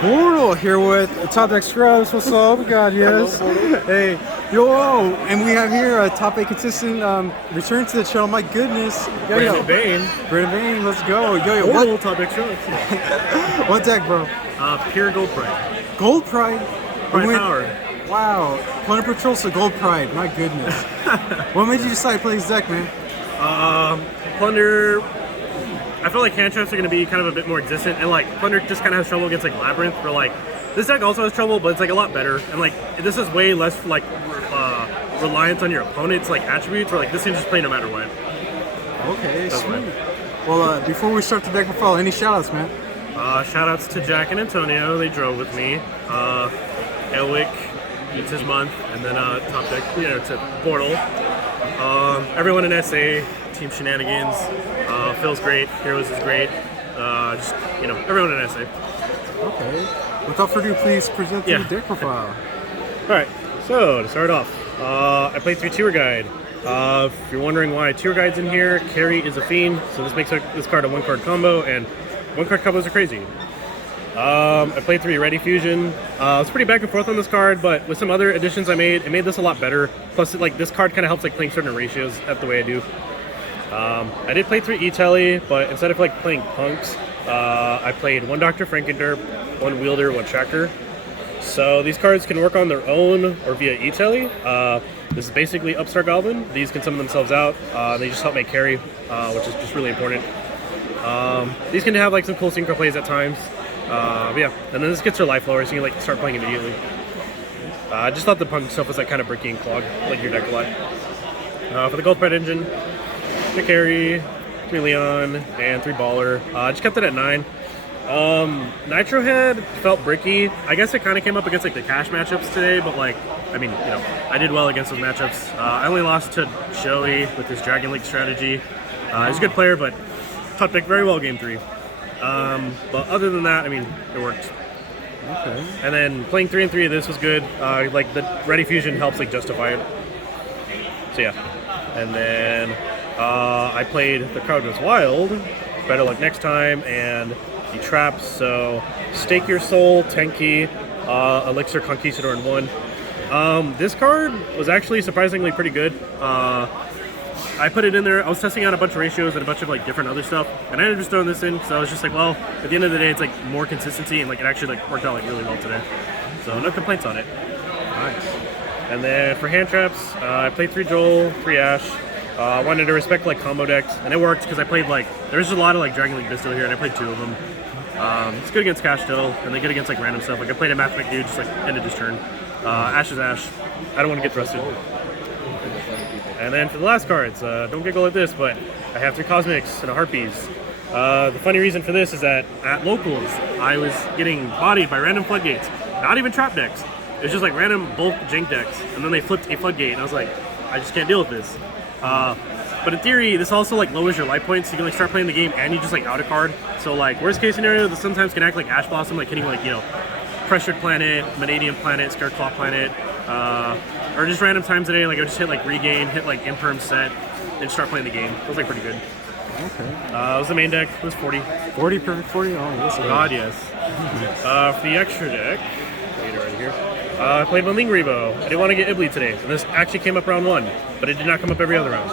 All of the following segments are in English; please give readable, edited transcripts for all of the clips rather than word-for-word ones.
Bortle here with Top Deck Scrubs. What's up? God, yes. Hey, yo, and we have here a top 8 consistent return to the channel. My goodness. Brandon Bain. Brandon Bain, let's go. Yo, What Top Deck Scrubs? What deck, bro? Pure Gold Pride. Gold Pride? Pride Power. Wow. Plunder Patrol to Gold Pride. My goodness. What made you decide to play this deck, man? Plunder. I feel like hand traps are going to be kind of a bit more existent, and like Plunder just kind of has trouble against like Labyrinth. Where like this deck also has trouble, but it's like a lot better, and like this is way less like reliant on your opponent's like attributes. Where like this can just play no matter what. Okay, sweet. Well, before we start the deck profile, any shoutouts, man? Shoutouts to Jack and Antonio. They drove with me. Elwick eats his month, and then Top Deck, to Bortle. Everyone in SA, Team Shenanigans. Phil's great. Heroes is great. Just everyone in SA. Okay. Without further ado, please present the deck profile. All right. So to start off, I played through Tour Guide. If you're wondering why Tour Guide's in here, Carry is a fiend, so this makes this card a 1-card combo, and 1-card combos are crazy. I played through Ready Fusion. I was pretty back and forth on this card, but with some other additions I made, it made this a lot better. Plus, this card kind of helps playing certain ratios the way I do. I did play through E-Telly, but instead of playing punks, I played 1 Dr. Frankenderp, 1 Wielder, 1 Tracker. So these cards can work on their own or via E-Telly. This is basically Upstart Goblin. These can summon themselves out. They just help make carry, which is just really important. These can have some cool synchro plays at times. But yeah, and then this gets your life lower, so you can start playing immediately. I just thought the punk stuff was kind of bricky and clogged, your deck a lot. For the Gold Pride engine, the carry, 3 Leon, and 3 Baller. I just kept it at 9. Nitro Head felt bricky. I guess it kind of came up against the cash matchups today, but I did well against those matchups. I only lost to Joey with his Dragon Link strategy. He's a good player, but Top Deck very well game 3. But other than that, it worked. Okay. And then playing 3 and 3 of this was good. The Ready Fusion helps justify it. So yeah. And then I played The Crowd Goes Wild, Better Luck Next Time, and the Traps. So Stake Your Soul, Tenki, Elixir Conquistador in 1. This card was actually surprisingly pretty good. I put it in there. I was testing out a bunch of ratios and a bunch of different other stuff, and I ended up just throwing this in. So I was just well, at the end of the day, it's more consistency, and it actually worked out really well today. So no complaints on it. Nice. And then for hand traps, I played 3 Joel, 3 Ash. I wanted to respect combo decks, and it worked because I played there's just a lot of Dragon Link Bisto here, and I played 2 of them. It's good against Cash still, and they good against random stuff. I played a Mathematic Dude, just ended his turn. Ash is Ash. I don't want to get thrusted. And then for the last cards, don't giggle at this, but I have 3 Cosmics and a Harpies. The funny reason for this is that at locals, I was getting bodied by random floodgates. Not even trap decks. It was just random bulk jank decks, and then they flipped a floodgate, and I was I just can't deal with this. But in theory, this also lowers your life points. You can start playing the game, and you just out a card. So worst case scenario, this sometimes can act like Ash Blossom, hitting Pressured Planet, Vanadium Planet, Scareclaw Planet, or just random times today. I would just hit Regain, hit Imperm Set, and start playing the game. It was pretty good. Okay. It was the main deck. It was 40. 40, perfect 40? Oh, yes. God, yes. For the extra deck, right here. I played Ling Rebo. I didn't want to get Ibly today, and this actually came up round 1, but it did not come up every other round.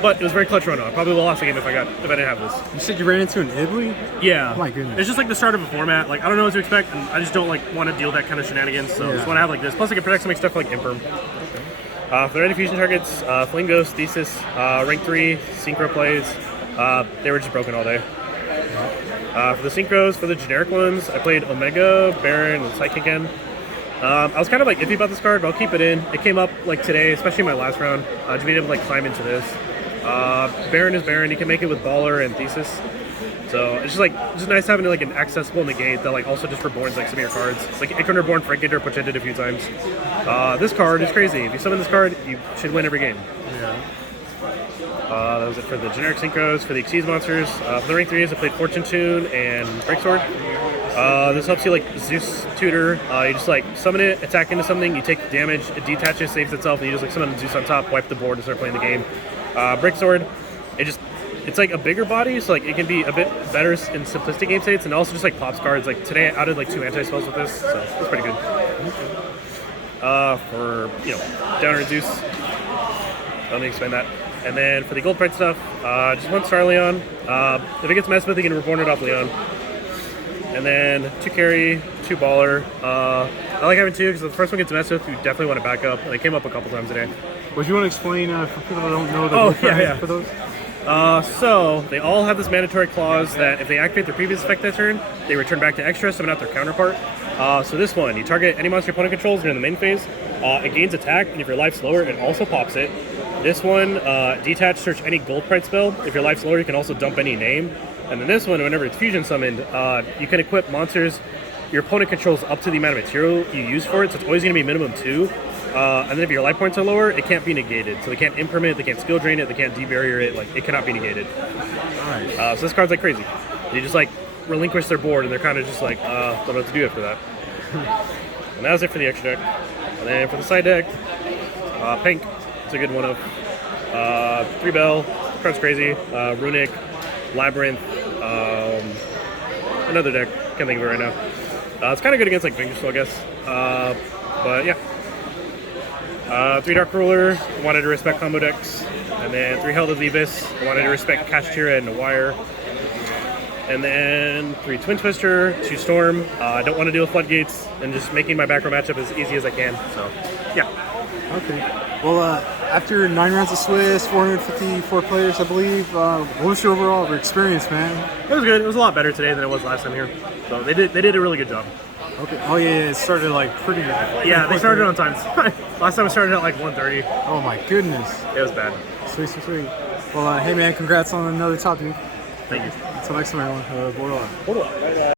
But it was very clutch run. I probably would have lost the game if I didn't have this. You said you ran into an Ibly? Yeah. Oh my goodness. It's just the start of a format. I don't know what to expect, and I just don't want to deal with that kind of shenanigans. So I just want to have this. Plus, I can protect some stuff Imperm. For the Ready Fusion targets, Flame Ghost, Thesis, rank 3, Synchro plays. They were just broken all day. For the Synchros, for the generic ones, I played Omega, Baron, and Psyche again. I was kind of iffy about this card, but I'll keep it in. It came up today, especially in my last round, to be able to climb into this. Baron is Baron. You can make it with Baller and Thesis. So it's just nice having an accessible negate that also just reborns some of your cards. It's it can reborn Frankenderp, which I did a few times. This card is crazy. If you summon this card, you should win every game. Yeah. That was it for the generic synchros. For the Xyz monsters, for the rank 3s, I played Fortune Tune and Breaksword. This helps you Zeus Tutor. You just summon it, attack into something, you take damage, it detaches, saves itself, and you just summon Zeus on top, wipe the board, and start playing the game. Breaksword, it it's like a bigger body, so like it can be a bit better in simplistic game states, and also just like pops cards. Like today I added like 2 anti-spells with this, so it's pretty good. For Downer and Zeus, don't need to explain that. And then for the gold price stuff, just 1 Star Leon. If it gets messed with, you can reborn it off Leon. And then 2 carry, 2 baller. I like having 2 because if the first one gets messed with, you definitely want to back up. And they came up a couple times today. Would you want to explain for people that don't know the for those? So they all have this mandatory clause that if they activate their previous effect that turn, they return back to extra, summon out their counterpart. So this one, you target any monster your opponent controls during the main phase. It gains attack, and if your life's lower, it also pops it. This one, detach, search any gold price spell. If your life's lower, you can also dump any name. And then this one, whenever it's fusion summoned, you can equip monsters your opponent controls up to the amount of material you use for it, so it's always going to be minimum 2. And then if your life points are lower, it can't be negated. So they can't impermanent, they can't skill drain it, they can't debarrier it, like it cannot be negated. Nice. So this card's like crazy. They just like relinquish their board and they're kind of just like, don't know what to do after that. And that was it for the extra deck. And then for the side deck, pink, it's a good one of 3 bell, card's crazy, runic, labyrinth, another deck, can't think of it right now. It's kind of good against like Fingersteel, I guess. But yeah. 3 Dark Ruler, I wanted to respect combo decks. And then 3 Held of the Abyss, I wanted to respect Kashtira and Wire. And then 3 Twin Twister, 2 Storm. I don't want to deal with Floodgates, and just making my back row matchup as easy as I can. So, yeah. Okay. Well, after 9 rounds of Swiss, 454 players, I believe, what was your overall experience, man? It was good. It was a lot better today than it was last time here. So they did a really good job. Okay. Oh yeah, it started like pretty. Yeah, they started on time. Last time it started at like 1:30. Oh my goodness. It was bad. Sweet. Well, hey man, congrats on another top, dude. Thank you. Until next time, everyone. Hold on.